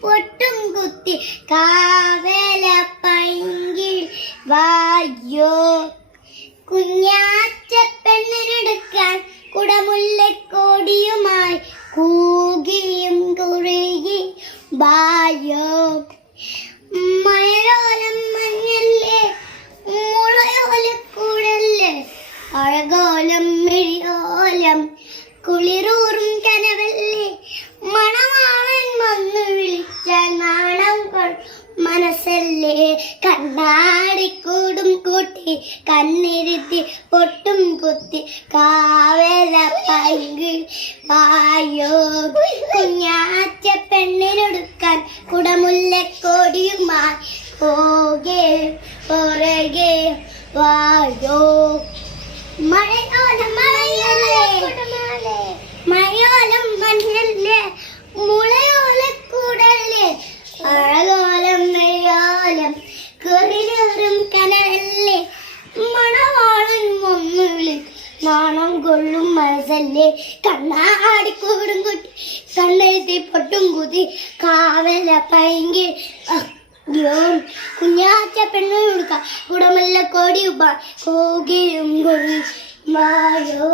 പൊട്ടും കുത്തി കാവല പൈങ്കിൽ വായോ കുഞ്ഞാറ്റ പെണ്ണിനെടുക്കാൻ കുടമുല്ലക്കോടിയുമായി കൂകിയും കുറുകി വായോ മഴയോലം മഞ്ഞല്ലേ മുളയോലക്കൂടല്ലേ അഴകോലം മിഴിയോലം കുളിരൂറും കനവല്ലേ മണമാവൻ വന്നു വിളിച്ചാൽ നാണം മനസ്സല്ലേ കണ്ണാടിക്കൂടും കൂട്ടി കണ്ണിരുത്തി പൊട്ടും കുത്തി കാവല പൈകിൾ വായോ കുഞ്ഞാറ്റ പെണ്ണിനൊടുക്കാൻ കുടമുല്ലക്കോടിയുമായി പോകെ പുറകെ വായോ മഴയോലം മഴയല്ലേ മഴയോലം മഞ്ഞല്ലേ മുളയോലക്കൂടല്ലേ അഴകോലം മെയ്യോലം കുറിലൂറും കനവല്ലേ മണവാളൻ വന്നുള്ളി നാണം കൊള്ളും മനസ്സല്ലേ കണ്ണാടിക്കൂടും കുട്ടി കണ്ണെഴുത്തി പൊട്ടും കുത്തി കാവല പൈങ്കിൽ കുഞ്ഞാറ്റ പെണ്ണു കൊടുക്കാം കുടമല്ല കോടി കോകിയും കൊടി മായോ